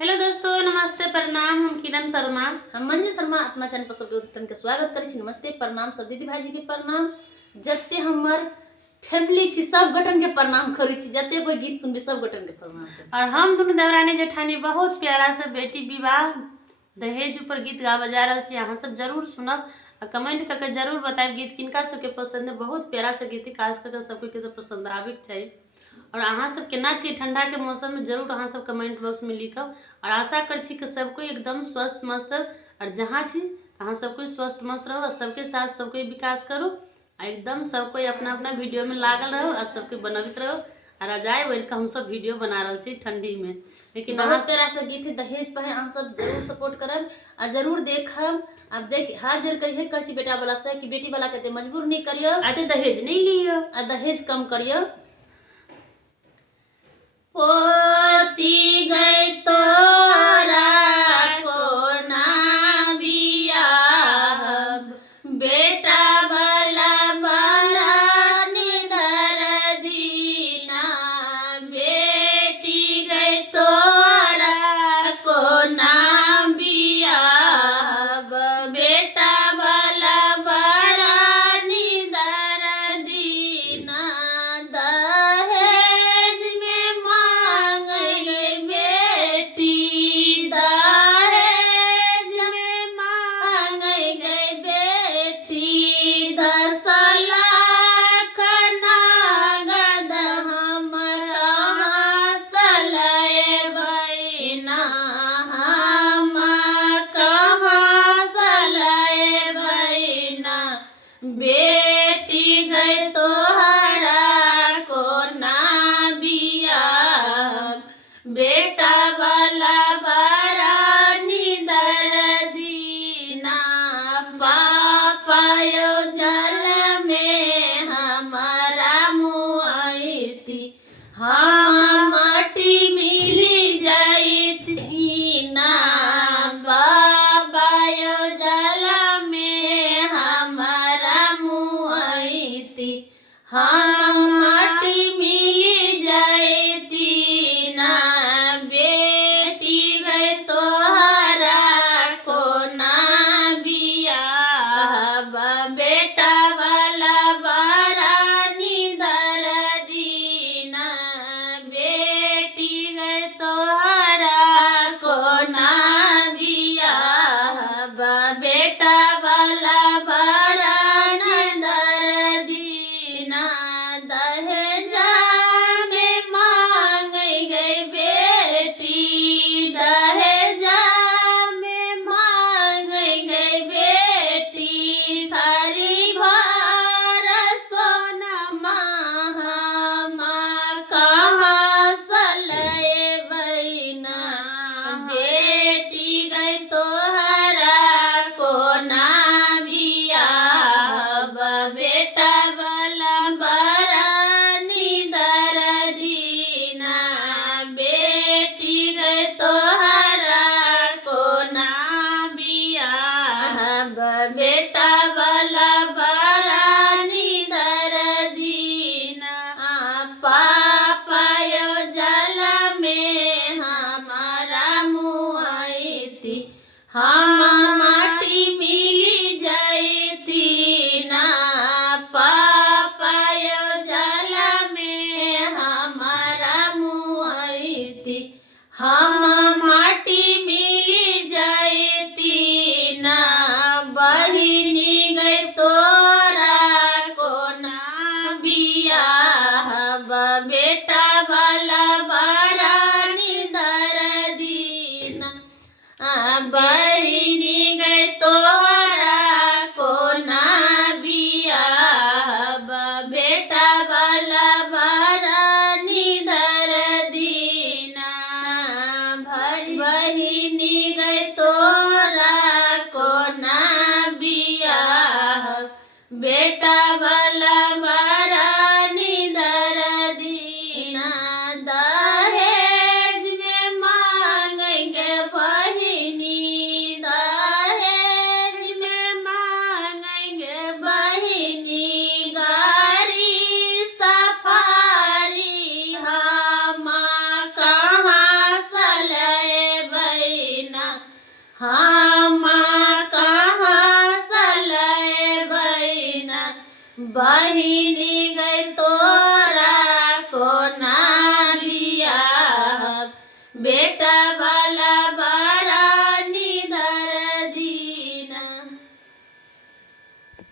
Hello दोस्तों, नमस्ते प्रणाम। हम किरण शर्मा, हम मंजू शर्मा अपना चैनल पर सबके उत्तम के स्वागत करै छी। नमस्ते प्रणाम सब दीदी भाई जी के प्रणाम। जते हमर फैमिली छी सब गठन के प्रणाम करै छी। जते कोई गीत सुनबे सब गठन के प्रणाम करै छी। और हम दोनों देवरानी जेठानी बहुत प्यारा से बेटी विवाह दहेज ऊपर गीत गावे जा रहल छी। अहाँ सब जरूर सुनब और कमेंट करके जरूर बताएब गीत किनका सबके पसंद है। बहुत प्यारा से गीत खास करके सबके तो पसंद आवे के चाहिए। और अहाँ सब केना छी ठंडा के मौसम में जरूर अहाँ सब कमेंट बॉक्स में लिखब। और आशा कर छी कि सब कोई एकदम स्वस्थ मस्त और जहाँ छी अहाँ सब कोई स्वस्थ मस्त रहो और सबके साथ सब कोई विकास करो और एकदम सब कोई अपना अपना वीडियो में लागल रहो और सबके बनबित रहो। और अजाय वही का हम सब वीडियो बना रहे छी ठंडी में। लेकिन बहुत प्यारा सा गीत है दहेज पर है। अहाँ सब जरूर सपोर्ट करब और जरूर देखब। अब देख हाथ जोड़ के कह छी बेटा वाला से कि बेटी वाला कहते मजबूर नहीं करियो, आते दहेज नहीं लियो और दहेज कम करियो। पोती गए तोरा को ना बियाहब, बेटा वाला बड़ा निदर दीना। बेटी गए तोरा को ना बियाहब, बेटा वाला बड़ा निदर दीना। दहेज में मांगले बेटी, दहेज में मांगले बेटी। 10 लाख नगद हम कहाँ सलैबै ना, हम कहाँ सलैबै ना। बेटी गए तोहरा को ना बियाहब, बेटा वाला बड़ा निदर दीना। पापायो जल में हमारा मुआईती, हम माटी मिली जाईती ना। बाबायो जल में हमारा मुआईती, हम माटी मिली जाईती ना। बेटी गए तोहरा को ना बियाहब, बेटा वाला बड़ा निदर दीना। बेटी गए तोहरा को ना बियाहब, बेटा वाला बड़ा निदर दीना। दहेजा में मांग गई बेटी, दहेजा में मांग गई बेटी। थारी भर सोनमा हम कहाँ सलैबै ना। बेटी गई तोहरा को ना बियाहब, बेटा वाला बड़ा निदर दीना। बेटी गई तोहरा को ना बियाहब, बेटा वाला बड़ा निदर दीना। पापायो जल में हमारा मुआईती, हम माटी मिली जाईती ना। पापायो जल में हमारा मुआईती, हम